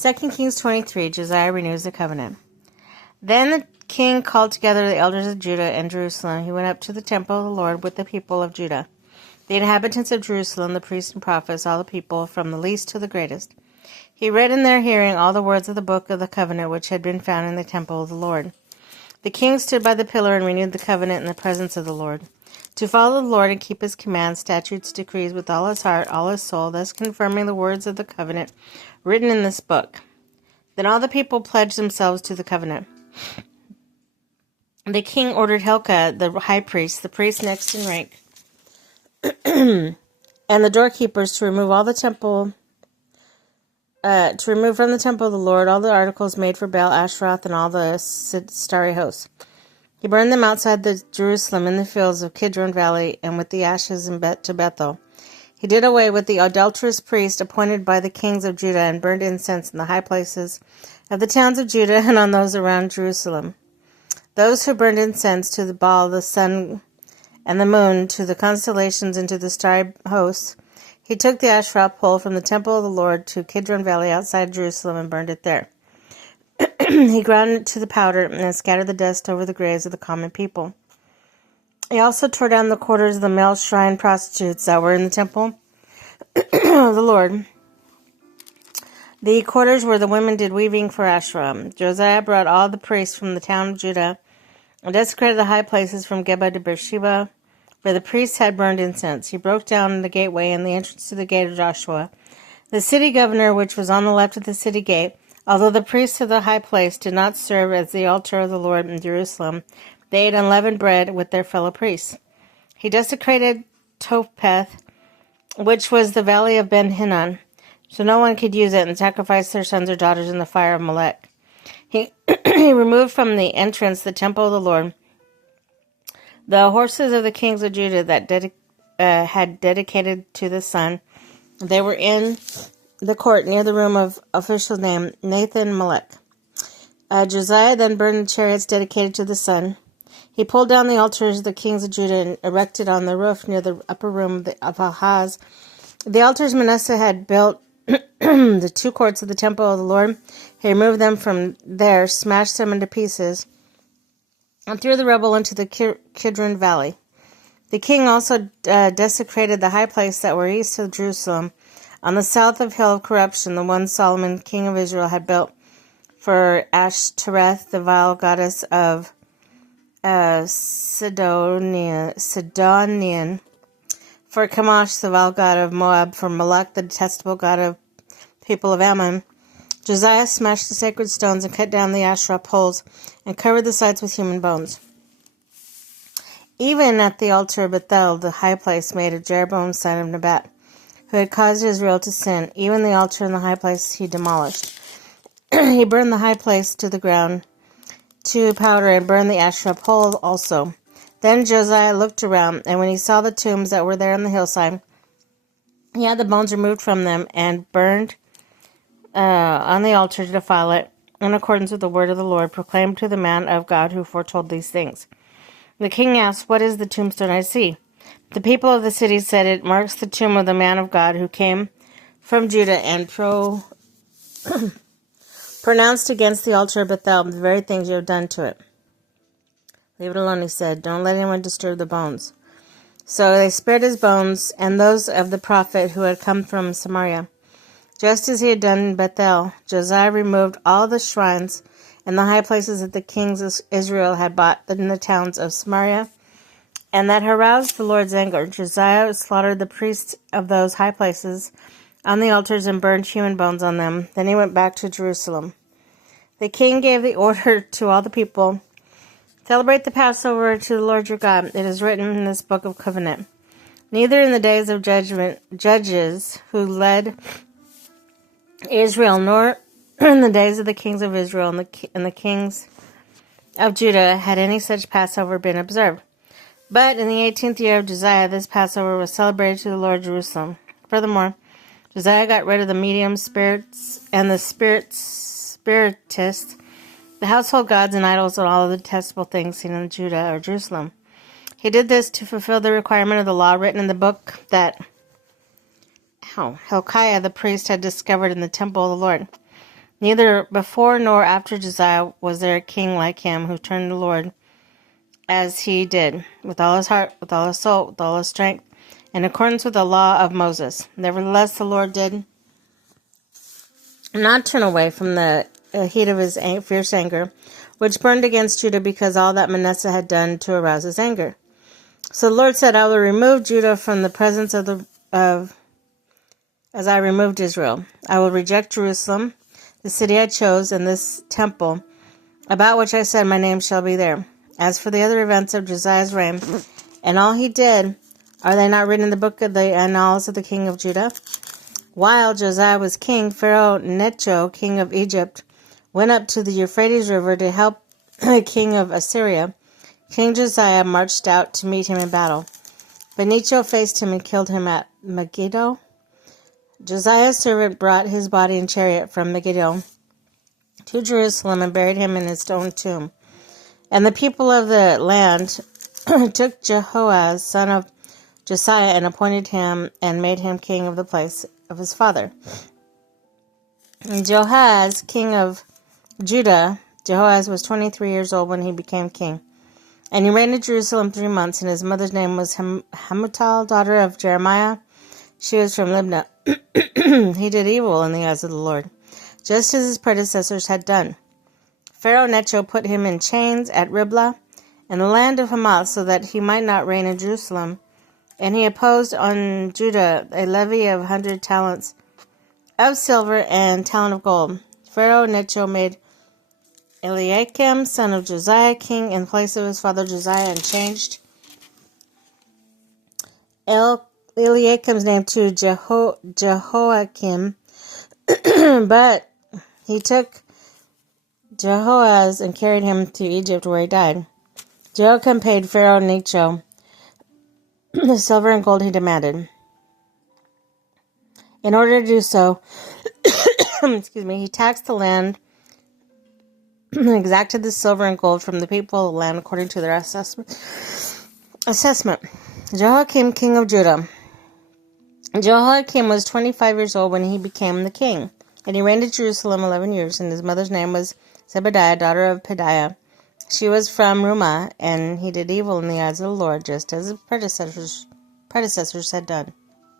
2 Kings 23, Josiah renews the covenant. Then the king called together the elders of Judah and Jerusalem. He went up to the temple of the Lord with the people of Judah, the inhabitants of Jerusalem, the priests and prophets, all the people, from the least to the greatest. He read in their hearing all the words of the book of the covenant which had been found in the temple of the Lord. The king stood by the pillar and renewed the covenant in the presence of the Lord, to follow the Lord and keep his commands, statutes, decrees with all his heart, all his soul, thus confirming the words of the covenant written in this book. Then all the people pledged themselves to the covenant. The king ordered Hilkiah, the high priest, the priest next in rank, and the doorkeepers to remove from the temple of the Lord all the articles made for Baal, Asheroth, and all the starry hosts. He burned them outside Jerusalem in the fields of Kidron Valley, and with the ashes to Bethel. He did away with the adulterous priest appointed by the kings of Judah, and burned incense in the high places of the towns of Judah and on those around Jerusalem. Those who burned incense to the Baal, the sun, and the moon, to the constellations, and to the starry hosts. He took the Asherah pole from the temple of the Lord to Kidron Valley outside Jerusalem and burned it there. He ground it to the powder and scattered the dust over the graves of the common people. He also tore down the quarters of the male shrine prostitutes that were in the temple of the Lord. The quarters where the women did weaving for Asherah. Josiah brought all the priests from the town of Judah and desecrated the high places from Geba to Beersheba, where the priests had burned incense. He broke down the gateway and the entrance to the gate of Joshua, the city governor, which was on the left of the city gate. Although the priests of the high place did not serve as the altar of the Lord in Jerusalem, they ate unleavened bread with their fellow priests. He desecrated Topheth, which was the valley of Ben Hinnom, so no one could use it, and sacrifice their sons or daughters in the fire of Molech. He removed from the entrance the temple of the Lord the horses of the kings of Judah that had dedicated to the sun. They were in the court near the room of official named Nathan Melech. Josiah then burned the chariots dedicated to the sun. He pulled down the altars of the kings of Judah and erected on the roof near the upper room of Ahaz the altars Manasseh had built. The two courts of the temple of the Lord. He removed them from there, smashed them into pieces, and threw the rubble into the Kidron Valley. The king also desecrated the high place that were east of Jerusalem, on the south of Hill of Corruption, the one Solomon, king of Israel, had built for Ashtoreth, the vile goddess of Sidonian, for Chemosh, the vile god of Moab, for Malak, the detestable god of people of Ammon. Josiah smashed the sacred stones and cut down the Asherah poles and covered the sites with human bones. Even at the altar of Bethel, the high place made of Jeroboam son of Nebat, who had caused Israel to sin, even the altar and the high place he demolished. He burned the high place to the ground to powder and burned the Asherah pole also. Then Josiah looked around, and when he saw the tombs that were there on the hillside, he had the bones removed from them and burned on the altar to defile it, in accordance with the word of the Lord, proclaimed to the man of God who foretold these things. The king asked, "What is the tombstone I see?" The people of the city said, "It marks the tomb of the man of God who came from Judah and pronounced against the altar of Bethel the very things you have done to it." "Leave it alone," he said. "Don't let anyone disturb the bones." So they spared his bones and those of the prophet who had come from Samaria. Just as he had done in Bethel, Josiah removed all the shrines and the high places that the kings of Israel had bought in the towns of Samaria, and that aroused the Lord's anger. Josiah slaughtered the priests of those high places on the altars and burned human bones on them. Then he went back to Jerusalem. The king gave the order to all the people, "Celebrate the Passover to the Lord your God. It is written in this book of covenant. Neither in the days of judges who led Israel, nor in the days of the kings of Israel and the kings of Judah had any such Passover been observed. But in the 18th year of Josiah, this Passover was celebrated to the Lord Jerusalem. Furthermore, Josiah got rid of the medium spirits and the spiritists, the household gods and idols, and all of the detestable things seen in Judah or Jerusalem. He did this to fulfill the requirement of the law written in the book that Hilkiah the priest had discovered in the temple of the Lord. Neither before nor after Josiah was there a king like him who turned the Lord as he did, with all his heart, with all his soul, with all his strength, in accordance with the law of Moses. Nevertheless, the Lord did not turn away from the heat of his fierce anger, which burned against Judah because all that Manasseh had done to arouse his anger. So the Lord said, I will remove Judah from the presence of as I removed Israel. I will reject Jerusalem, the city I chose, and this temple, about which I said, my name shall be there. As for the other events of Josiah's reign, and all he did, are they not written in the book of the annals of the king of Judah? While Josiah was king, Pharaoh Necho, king of Egypt, went up to the Euphrates River to help the king of Assyria. King Josiah marched out to meet him in battle. But Necho faced him and killed him at Megiddo. Josiah's servant brought his body in chariot from Megiddo to Jerusalem and buried him in his stone tomb. And the people of the land took Jehoaz, son of Josiah, and appointed him and made him king of the place of his father. And Jehoaz, king of Judah, Jehoaz was 23 years old when he became king. And he reigned in Jerusalem 3 months, and his mother's name was Hamutal, daughter of Jeremiah. She was from Libnah. He did evil in the eyes of the Lord, just as his predecessors had done. Pharaoh Necho put him in chains at Riblah, in the land of Hamath, so that he might not reign in Jerusalem. And he imposed on Judah a levy of 100 talents of silver and talent of gold. Pharaoh Necho made Eliakim, son of Josiah, king in place of his father Josiah, and changed Eliakim's name to Jehoiakim. But he took Jehoaz and carried him to Egypt, where he died. Jehoiakim paid Pharaoh Necho the silver and gold he demanded. In order to do so, he taxed the land and exacted the silver and gold from the people of the land according to their assessment. Jehoiakim, king of Judah. Jehoiakim was 25 years old when he became the king, and he reigned in Jerusalem 11 years, and his mother's name was Zebediah, daughter of Pedaiah. She was from Rumah, and he did evil in the eyes of the Lord, just as his predecessors had done.